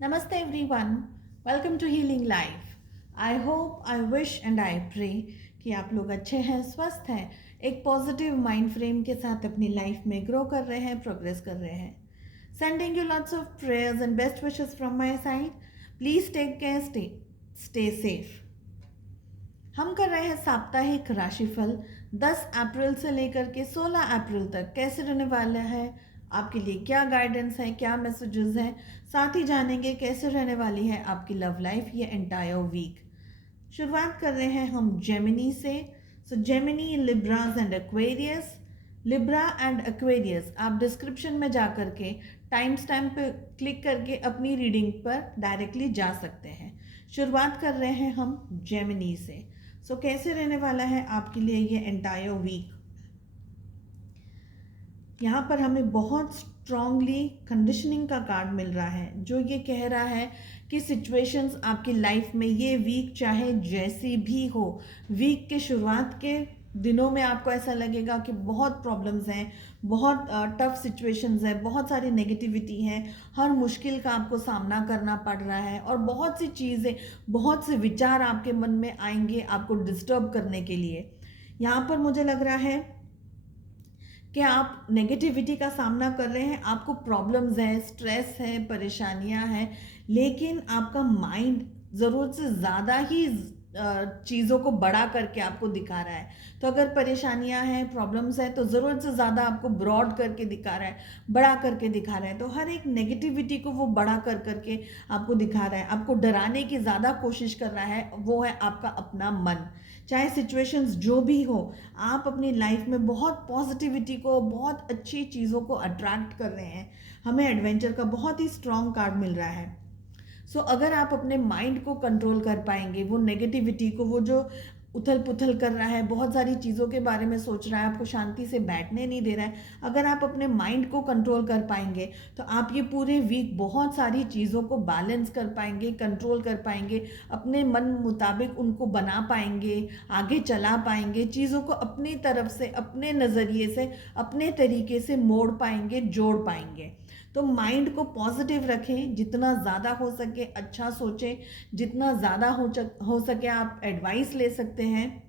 Namaste everyone. Welcome to Healing Life. I hope, I wish and I pray कि आप लोग अच्छे हैं, स्वस्थ हैं, एक पॉजिटिव माइंड फ्रेम के साथ अपनी लाइफ में ग्रो कर रहे हैं, प्रोग्रेस कर रहे हैं. Sending you lots of prayers and best wishes from my side. Please take care, stay safe. हम कर रहे हैं साप्ताहिक राशिफल 10 अप्रैल से लेकर के 16 अप्रैल तक कैसे रहने वाला है, आपके लिए क्या गाइडेंस है, क्या मैसेजेस हैं. साथ ही जानेंगे कैसे रहने वाली है आपकी लव लाइफ ये एंटायर वीक. शुरुआत कर रहे हैं हम जेमिनी से. So Gemini, Libras and Aquarius. Libra and Aquarius आप डिस्क्रिप्शन में जा करके टाइम स्टैम्प पे क्लिक करके अपनी रीडिंग पर डायरेक्टली जा सकते हैं. शुरुआत कर रहे हैं हम जेमिनी से. सो कैसे रहने वाला है आपके लिए ये एंटायर वीक. यहाँ पर हमें बहुत स्ट्रांगली कंडीशनिंग का कार्ड मिल रहा है जो ये कह रहा है कि सिचुएशंस आपकी लाइफ में ये वीक चाहे जैसी भी हो, वीक के शुरुआत के दिनों में आपको ऐसा लगेगा कि बहुत प्रॉब्लम्स हैं, बहुत टफ सिचुएशंस हैं, बहुत सारी नेगेटिविटी है, हर मुश्किल का आपको सामना करना पड़ रहा है और बहुत सी चीज़ें, बहुत से विचार आपके मन में आएंगे आपको डिस्टर्ब करने के लिए. यहाँ पर मुझे लग रहा है कि आप नेगेटिविटी का सामना कर रहे हैं, आपको प्रॉब्लम्स हैं, स्ट्रेस है, परेशानियां हैं, लेकिन आपका माइंड ज़रूरत से ज़्यादा ही चीज़ों को बड़ा करके आपको दिखा रहा है. तो अगर परेशानियां हैं, प्रॉब्लम्स हैं, तो ज़रूरत से ज़्यादा आपको ब्रॉड करके दिखा रहा है, बड़ा करके दिखा रहा है. तो हर एक नेगेटिविटी को वो बड़ा कर करके आपको दिखा रहा है, आपको डराने की ज़्यादा कोशिश कर रहा है. वो है आपका अपना मन. चाहे सिचुएशंस जो भी हो, आप अपनी लाइफ में बहुत पॉजिटिविटी को, बहुत अच्छी चीज़ों को अट्रैक्ट कर रहे हैं. हमें एडवेंचर का बहुत ही स्ट्रॉन्ग कार्ड मिल रहा है. सो अगर आप अपने माइंड को कंट्रोल कर पाएंगे, वो नेगेटिविटी को, वो जो उथल पुथल कर रहा है, बहुत सारी चीज़ों के बारे में सोच रहा है, आपको शांति से बैठने नहीं दे रहा है, अगर आप अपने माइंड को कंट्रोल कर पाएंगे तो आप ये पूरे वीक बहुत सारी चीज़ों को बैलेंस कर पाएंगे, कंट्रोल कर पाएंगे, अपने मन मुताबिक उनको बना पाएंगे, आगे चला पाएंगे, चीज़ों को अपनी तरफ से, अपने नज़रिए से, अपने तरीके से मोड़ पाएंगे, जोड़ पाएंगे. तो माइंड को पॉजिटिव रखें, जितना ज़्यादा हो सके अच्छा सोचें, जितना ज़्यादा हो सके आप एडवाइस ले सकते हैं.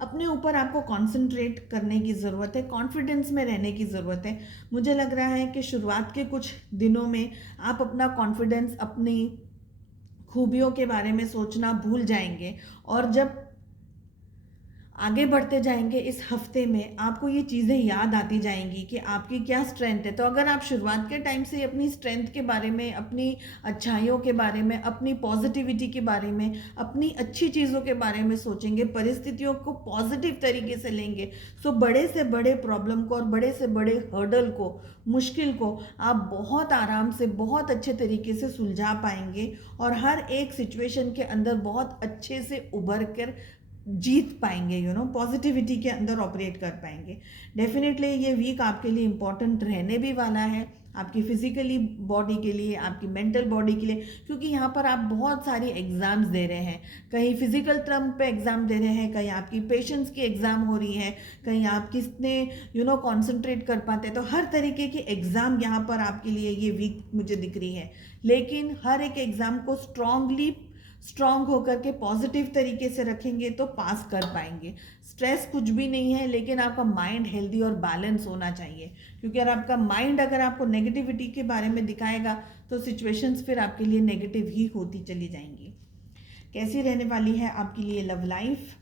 अपने ऊपर आपको कंसंट्रेट करने की ज़रूरत है, कॉन्फिडेंस में रहने की ज़रूरत है. मुझे लग रहा है कि शुरुआत के कुछ दिनों में आप अपना कॉन्फिडेंस, अपनी खूबियों के बारे में सोचना भूल जाएंगे और जब आगे बढ़ते जाएंगे इस हफ्ते में आपको ये चीज़ें याद आती जाएंगी कि आपकी क्या स्ट्रेंथ है. तो अगर आप शुरुआत के टाइम से अपनी स्ट्रेंथ के बारे में, अपनी अच्छाइयों के बारे में, अपनी पॉजिटिविटी के बारे में, अपनी अच्छी चीज़ों के बारे में सोचेंगे, परिस्थितियों को पॉजिटिव तरीके से लेंगे, तो बड़े से बड़े प्रॉब्लम को और बड़े से बड़े हर्डल को, मुश्किल को आप बहुत आराम से, बहुत अच्छे तरीके से सुलझा पाएंगे और हर एक सिचुएशन के अंदर बहुत अच्छे से उभर कर जीत पाएंगे. पॉजिटिविटी के अंदर ऑपरेट कर पाएंगे. डेफिनेटली ये वीक आपके लिए इम्पॉर्टेंट रहने भी वाला है, आपकी फिजिकली बॉडी के लिए, आपकी मेंटल बॉडी के लिए, क्योंकि यहाँ पर आप बहुत सारी एग्ज़ाम्स दे रहे हैं. कहीं फिजिकल टर्म पे एग्ज़ाम दे रहे हैं, कहीं आपकी पेशेंस की एग्ज़ाम हो रही है, कहीं आप किसने कॉन्सेंट्रेट कर पाते हैं. तो हर तरीके की एग्ज़ाम यहाँ पर आपके लिए ये वीक मुझे दिख रही है. लेकिन हर एक एग्ज़ाम को स्ट्रॉन्ग होकर के पॉजिटिव तरीके से रखेंगे तो पास कर पाएंगे. स्ट्रेस कुछ भी नहीं है, लेकिन आपका माइंड हेल्दी और बैलेंस होना चाहिए, क्योंकि अगर आपका माइंड अगर आपको नेगेटिविटी के बारे में दिखाएगा तो सिचुएशंस फिर आपके लिए नेगेटिव ही होती चली जाएंगी. कैसी रहने वाली है आपके लिए लव लाइफ.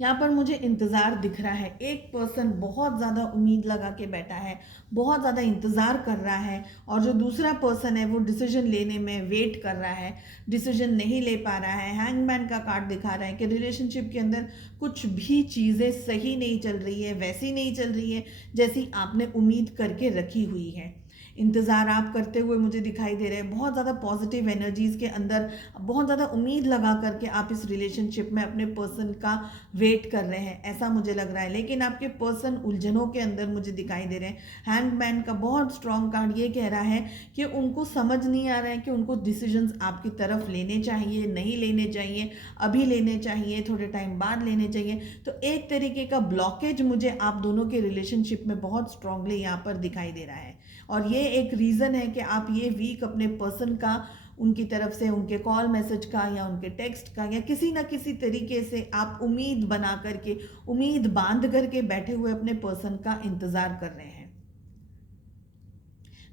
यहाँ पर मुझे इंतज़ार दिख रहा है. एक पर्सन बहुत ज़्यादा उम्मीद लगा के बैठा है, बहुत ज़्यादा इंतज़ार कर रहा है, और जो दूसरा पर्सन है वो डिसीजन लेने में वेट कर रहा है, डिसीजन नहीं ले पा रहा है. हैंगमैन का कार्ड दिखा रहा है कि रिलेशनशिप के अंदर कुछ भी चीज़ें सही नहीं चल रही है, वैसी नहीं चल रही है जैसी आपने उम्मीद करके रखी हुई है. इंतज़ार आप करते हुए मुझे दिखाई दे रहे हैं, बहुत ज़्यादा पॉजिटिव एनर्जीज़ के अंदर, बहुत ज़्यादा उम्मीद लगा करके आप इस रिलेशनशिप में अपने पर्सन का वेट कर रहे हैं, ऐसा मुझे लग रहा है. लेकिन आपके पर्सन उलझनों के अंदर मुझे दिखाई दे रहे हैं. हैंगमैन का बहुत स्ट्रॉन्ग कार्ड ये कह रहा है कि उनको समझ नहीं आ रहा है कि उनको डिसीजंस आपकी तरफ लेने चाहिए, नहीं लेने चाहिए, अभी लेने चाहिए, थोड़े टाइम बाद लेने चाहिए. तो एक तरीके का ब्लॉकेज मुझे आप दोनों के रिलेशनशिप में बहुत स्ट्रांगली यहाँ पर दिखाई दे रहा है. और ये एक रीज़न है कि आप ये वीक अपने पर्सन का, उनकी तरफ से उनके कॉल मैसेज का या उनके टेक्स्ट का या किसी ना किसी तरीके से आप उम्मीद बना करके, उम्मीद बांध करके बैठे हुए अपने पर्सन का इंतज़ार कर रहे हैं।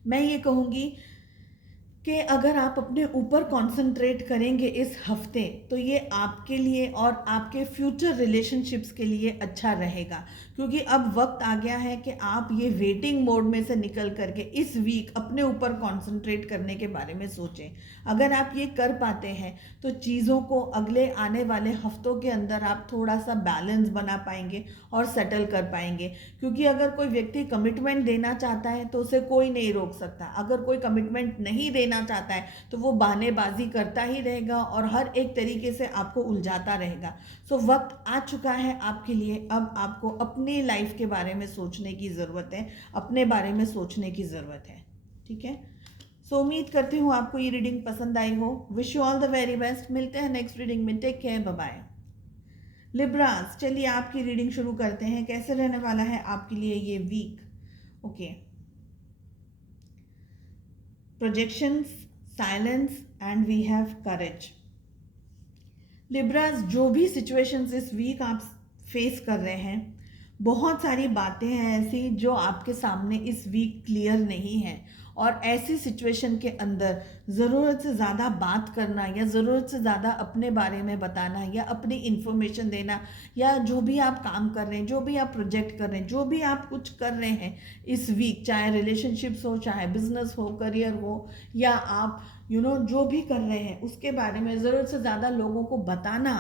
मैं ये कहूँगी कि अगर आप अपने ऊपर कंसंट्रेट करेंगे इस हफ्ते, तो ये आपके लिए और आपके फ्यूचर रिलेशनशिप्स के लिए अच्छा रहेगा, क्योंकि अब वक्त आ गया है कि आप ये वेटिंग मोड में से निकल करके इस वीक अपने ऊपर कंसंट्रेट करने के बारे में सोचें। अगर आप ये कर पाते हैं तो चीज़ों को अगले आने वाले हफ्तों के अंदर आप थोड़ा सा बैलेंस बना पाएंगे और सेटल कर पाएंगे, क्योंकि अगर कोई व्यक्ति कमिटमेंट देना चाहता है तो उसे कोई नहीं रोक सकता। अगर कोई कमिटमेंट नहीं देना चाहता है तो वो बहानेबाजी करता ही रहेगा और हर एक तरीके से आपको उलझाता रहेगा। सो वक्त आ चुका है आपके लिए, अब आपको अपनी लाइफ के बारे में सोचने की ज़रूरत है, अपने बारे में सोचने की ज़रूरत है। ठीक है, सो उम्मीद करती हूँ आपको ये रीडिंग पसंद आई हो। Wish you all the very best. मिलते हैं नेक्स्ट रीडिंग में। Take care, bye bye. Libras, चलिए आपकी रीडिंग शुरू करते हैं। कैसे रहने वाला है आपके लिए ये week? Okay, projections, silence and we have courage. Libras, जो भी सिचुएशंस इस वीक आप फेस कर रहे हैं, बहुत सारी बातें हैं ऐसी जो आपके सामने इस वीक क्लियर नहीं है, और ऐसी सिचुएशन के अंदर ज़रूरत से ज़्यादा बात करना या ज़रूरत से ज़्यादा अपने बारे में बताना या अपनी इन्फॉर्मेशन देना, या जो भी आप काम कर रहे हैं, जो भी आप प्रोजेक्ट कर रहे हैं, जो भी आप कुछ कर रहे हैं इस वीक, चाहे रिलेशनशिप्स हो, चाहे बिजनेस हो, करियर हो, या आप जो भी कर रहे हैं उसके बारे में ज़रूरत से ज़्यादा लोगों को बताना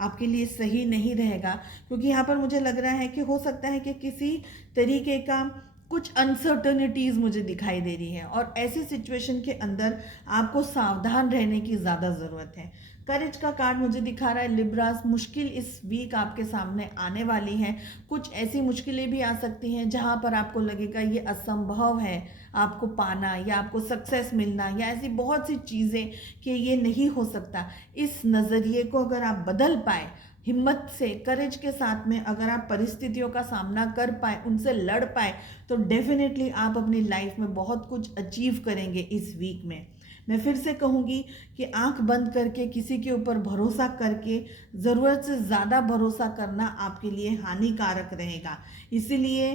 आपके लिए सही नहीं रहेगा। क्योंकि यहाँ पर मुझे लग रहा है कि हो सकता है कि किसी तरीके का कुछ अनसर्टनिटीज़ मुझे दिखाई दे रही है, और ऐसी सिचुएशन के अंदर आपको सावधान रहने की ज़्यादा ज़रूरत है। करेज का कार्ड मुझे दिखा रहा है लिब्रास, मुश्किल इस वीक आपके सामने आने वाली हैं। कुछ ऐसी मुश्किलें भी आ सकती हैं जहां पर आपको लगेगा ये असंभव है आपको पाना या आपको सक्सेस मिलना, या ऐसी बहुत सी चीज़ें कि ये नहीं हो सकता। इस नज़रिए को अगर आप बदल पाए, हिम्मत से, करेज के साथ में अगर आप परिस्थितियों का सामना कर पाए, उनसे लड़ पाए, तो डेफिनेटली आप अपनी लाइफ में बहुत कुछ अचीव करेंगे इस वीक में। मैं फिर से कहूँगी कि आंख बंद करके किसी के ऊपर भरोसा करके ज़रूरत से ज़्यादा भरोसा करना आपके लिए हानिकारक रहेगा। इसीलिए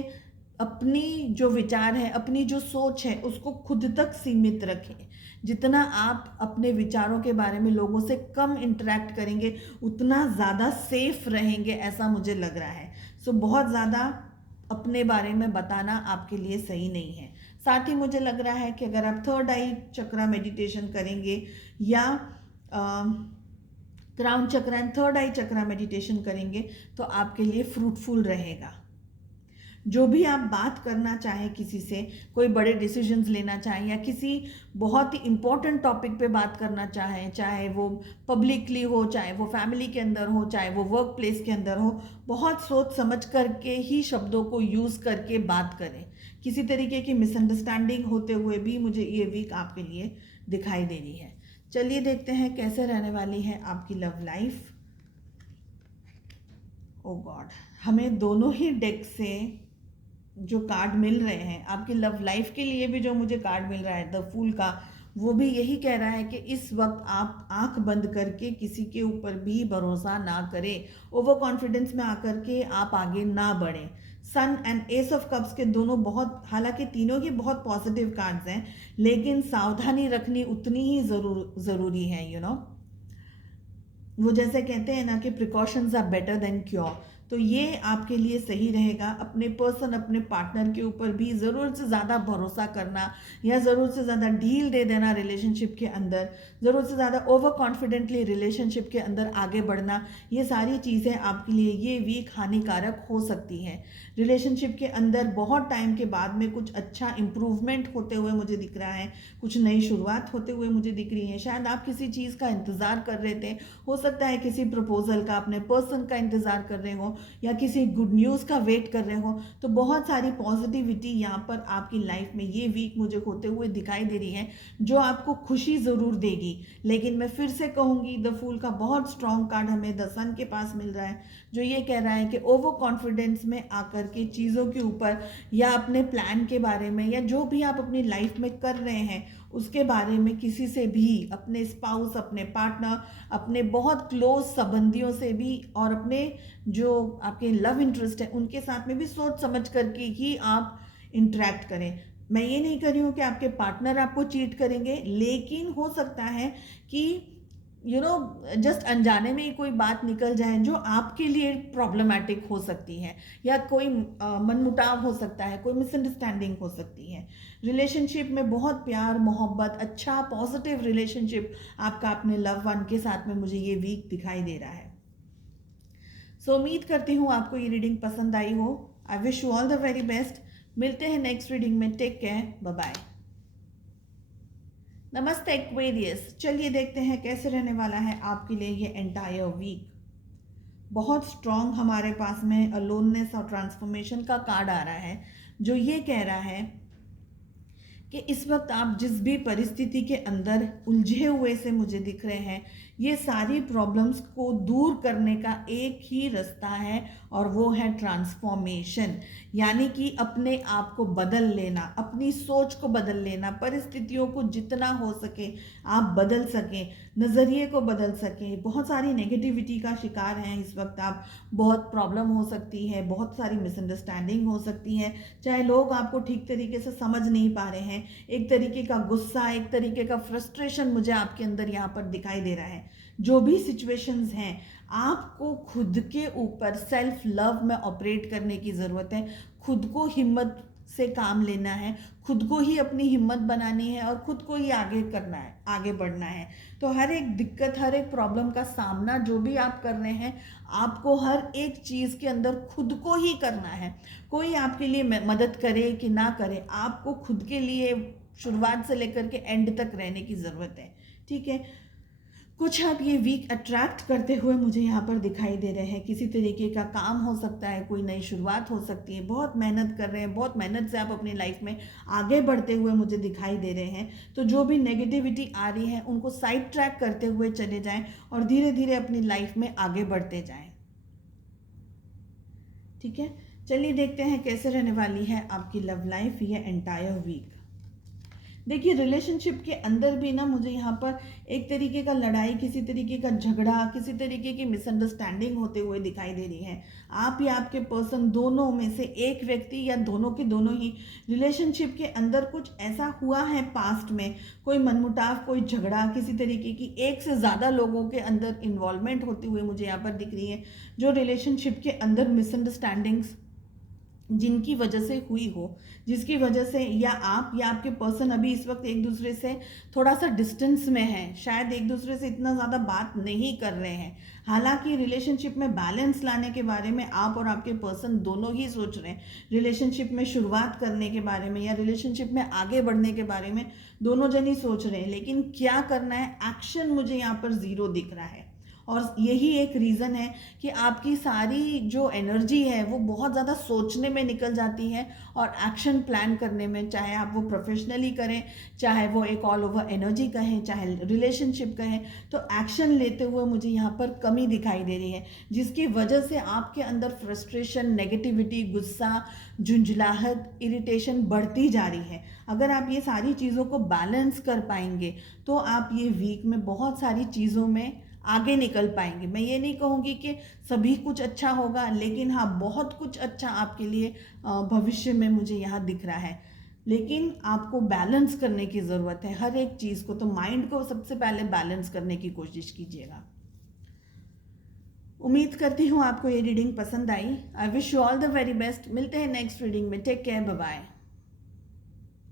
अपनी जो विचार है, अपनी जो सोच है, उसको खुद तक सीमित रखें। जितना आप अपने विचारों के बारे में लोगों से कम इंटरेक्ट करेंगे उतना ज़्यादा सेफ रहेंगे, ऐसा मुझे लग रहा है। सो बहुत ज़्यादा अपने बारे में बताना आपके लिए सही नहीं है। साथ ही मुझे लग रहा है कि अगर आप थर्ड आई चक्रा मेडिटेशन करेंगे या crown chakra and third I chakra meditation करेंगे तो आपके लिए फ्रूटफुल रहेगा। जो भी आप बात करना चाहें किसी से, कोई बड़े डिसीजंस लेना चाहें या किसी बहुत ही इम्पोर्टेंट टॉपिक पे बात करना चाहें, चाहे वो पब्लिकली हो, चाहे वो फैमिली के अंदर हो, चाहे वो वर्क प्लेस के अंदर हो, बहुत सोच समझ करके ही शब्दों को यूज़ करके बात करें। किसी तरीके की मिसअंडरस्टैंडिंग होते हुए भी मुझे ये वीक आपके लिए दिखाई दे रही है। चलिए देखते हैं कैसे रहने वाली है आपकी लव लाइफ। ओ गॉड, हमें दोनों ही डेक से जो कार्ड मिल रहे हैं आपकी लव लाइफ के लिए भी, जो मुझे कार्ड मिल रहा है द फूल का, वो भी यही कह रहा है कि इस वक्त आप आंख बंद करके किसी के ऊपर भी भरोसा ना करें, ओवर कॉन्फिडेंस में आकर के आप आगे ना बढ़ें। सन एंड एस ऑफ कप्स के दोनों बहुत, हालांकि तीनों ही बहुत पॉजिटिव कार्ड्स हैं, लेकिन सावधानी रखनी उतनी ही ज़रूरी है। वो जैसे कहते हैं ना कि precautions are better than cure. तो ये आपके लिए सही रहेगा। अपने पर्सन, अपने पार्टनर के ऊपर भी ज़रूरत से ज़्यादा भरोसा करना या ज़रूरत से ज़्यादा ढील दे देना रिलेशनशिप के अंदर, ज़रूरत से ज़्यादा ओवर कॉन्फिडेंटली रिलेशनशिप के अंदर आगे बढ़ना, ये सारी चीज़ें आपके लिए ये वीक हानिकारक हो सकती हैं। रिलेशनशिप के अंदर बहुत टाइम के बाद में कुछ अच्छा इम्प्रूवमेंट होते हुए मुझे दिख रहा है, कुछ नई शुरुआत होते हुए मुझे दिख रही है। शायद आप किसी चीज़ का इंतज़ार कर रहे थे, हो सकता है किसी प्रपोजल का, अपने पर्सन का इंतज़ार कर रहे हो, या किसी गुड न्यूज़ का वेट कर रहे हो, तो बहुत सारी पॉजिटिविटी यहाँ पर आपकी लाइफ में ये वीक मुझे होते हुए दिखाई दे रही है, जो आपको खुशी ज़रूर देगी। लेकिन मैं फिर से कहूँगी, द फूल का बहुत स्ट्रॉन्ग कार्ड हमें द सन के पास मिल रहा है, जो ये कह रहा है कि ओवर कॉन्फिडेंस में आकर के चीज़ों के ऊपर या अपने प्लान के बारे में या जो भी आप अपनी लाइफ में कर रहे हैं उसके बारे में किसी से भी, अपने स्पाउस, अपने पार्टनर, अपने बहुत क्लोज संबंधियों से भी और अपने जो आपके लव इंटरेस्ट है उनके साथ में भी सोच समझ करके ही आप इंटरेक्ट करें। मैं ये नहीं कर रही हूँ कि आपके पार्टनर आपको चीट करेंगे, लेकिन हो सकता है कि जस्ट अनजाने में ही कोई बात निकल जाए जो आपके लिए प्रॉब्लमेटिक हो सकती है, या कोई मनमुटाव हो सकता है, कोई मिसअंडरस्टैंडिंग हो सकती है। रिलेशनशिप में बहुत प्यार, मोहब्बत, अच्छा पॉजिटिव रिलेशनशिप आपका अपने लव वन के साथ में मुझे ये वीक दिखाई दे रहा है। सो उम्मीद करती हूँ आपको ये रीडिंग पसंद आई हो। I wish you all the very best. मिलते हैं नेक्स्ट रीडिंग में। Take care, bye bye. नमस्ते एक्वेरियस। चलिए देखते हैं कैसे रहने वाला है आपके लिए ये एंटायर वीक। बहुत स्ट्रॉन्ग हमारे पास में अलोननेस और ट्रांसफॉर्मेशन का कार्ड आ रहा है, जो ये कह रहा है कि इस वक्त आप जिस भी परिस्थिति के अंदर उलझे हुए से मुझे दिख रहे हैं, ये सारी प्रॉब्लम्स को दूर करने का एक ही रास्ता है, और वो है ट्रांसफॉर्मेशन। यानी कि अपने आप को बदल लेना, अपनी सोच को बदल लेना, परिस्थितियों को जितना हो सके आप बदल सकें, नज़रिए को बदल सकें। बहुत सारी नेगेटिविटी का शिकार हैं इस वक्त आप, बहुत प्रॉब्लम हो सकती है, बहुत सारी मिसअंडरस्टैंडिंग हो सकती है, चाहे लोग आपको ठीक तरीके से समझ नहीं पा रहे हैं, एक तरीके का गुस्सा, एक तरीके का फ्रस्ट्रेशन मुझे आपके अंदर यहाँ पर दिखाई दे रहा है। जो भी सिचुएशंस हैं, आपको खुद के ऊपर सेल्फ लव में ऑपरेट करने की ज़रूरत है। खुद को हिम्मत से काम लेना है, खुद को ही अपनी हिम्मत बनानी है और खुद को ही आगे करना है, आगे बढ़ना है। तो हर एक दिक्कत, हर एक प्रॉब्लम का सामना जो भी आप कर रहे हैं, आपको हर एक चीज़ के अंदर खुद को ही करना है। कोई आपके लिए मदद करे कि ना करे, आपको खुद के लिए शुरुआत से लेकर के एंड तक रहने की ज़रूरत है। ठीक है, कुछ आप ये वीक अट्रैक्ट करते हुए मुझे यहाँ पर दिखाई दे रहे हैं। किसी तरीके का काम हो सकता है, कोई नई शुरुआत हो सकती है, बहुत मेहनत कर रहे हैं, बहुत मेहनत से आप अपनी लाइफ में आगे बढ़ते हुए मुझे दिखाई दे रहे हैं। तो जो भी नेगेटिविटी आ रही है उनको साइड ट्रैक करते हुए चले जाएं और धीरे धीरे अपनी लाइफ में आगे बढ़ते जाएं। ठीक है, चलिए देखते हैं कैसे रहने वाली है आपकी लव लाइफ ये एंटायर वीक। देखिए, रिलेशनशिप के अंदर भी ना मुझे यहाँ पर एक तरीके का लड़ाई, किसी तरीके का झगड़ा, किसी तरीके की मिसअंडरस्टैंडिंग होते हुए दिखाई दे रही है। आप या आपके पर्सन, दोनों में से एक व्यक्ति या दोनों के दोनों ही रिलेशनशिप के अंदर कुछ ऐसा हुआ है पास्ट में, कोई मनमुटाव, कोई झगड़ा, किसी तरीके की एक से ज़्यादा लोगों के अंदर इन्वॉल्वमेंट होती हुई मुझे यहाँ पर दिख रही है, जो रिलेशनशिप के अंदर मिसअंडरस्टैंडिंग्स जिनकी वजह से हुई हो, जिसकी वजह से या आप या आपके पर्सन अभी इस वक्त एक दूसरे से थोड़ा सा डिस्टेंस में है, शायद एक दूसरे से इतना ज़्यादा बात नहीं कर रहे हैं। हालांकि रिलेशनशिप में बैलेंस लाने के बारे में आप और आपके पर्सन दोनों ही सोच रहे हैं, रिलेशनशिप में शुरुआत करने के बारे में या रिलेशनशिप में आगे बढ़ने के बारे में दोनों जन ही सोच रहे हैं, लेकिन क्या करना है, एक्शन मुझे यहाँ पर ज़ीरो दिख रहा है। और यही एक रीज़न है कि आपकी सारी जो एनर्जी है वो बहुत ज़्यादा सोचने में निकल जाती है और एक्शन प्लान करने में, चाहे आप वो प्रोफेशनली करें, चाहे वो एक ऑल ओवर एनर्जी कहें, चाहे रिलेशनशिप कहें, तो एक्शन लेते हुए मुझे यहाँ पर कमी दिखाई दे रही है, जिसकी वजह से आपके अंदर फ्रस्ट्रेशन, नेगेटिविटी, गुस्सा, झुंझलाहट, इरिटेशन बढ़ती जा रही है। अगर आप ये सारी चीज़ों को बैलेंस कर पाएंगे तो आप ये वीक में बहुत सारी चीज़ों में आगे निकल पाएंगे। मैं ये नहीं कहूँगी कि सभी कुछ अच्छा होगा, लेकिन हाँ, बहुत कुछ अच्छा आपके लिए भविष्य में मुझे यहाँ दिख रहा है। लेकिन आपको बैलेंस करने की ज़रूरत है हर एक चीज़ को, तो माइंड को सबसे पहले बैलेंस करने की कोशिश कीजिएगा। उम्मीद करती हूँ आपको ये रीडिंग पसंद आई। I wish you all the very best. मिलते हैं नेक्स्ट रीडिंग में। Take care, bye bye.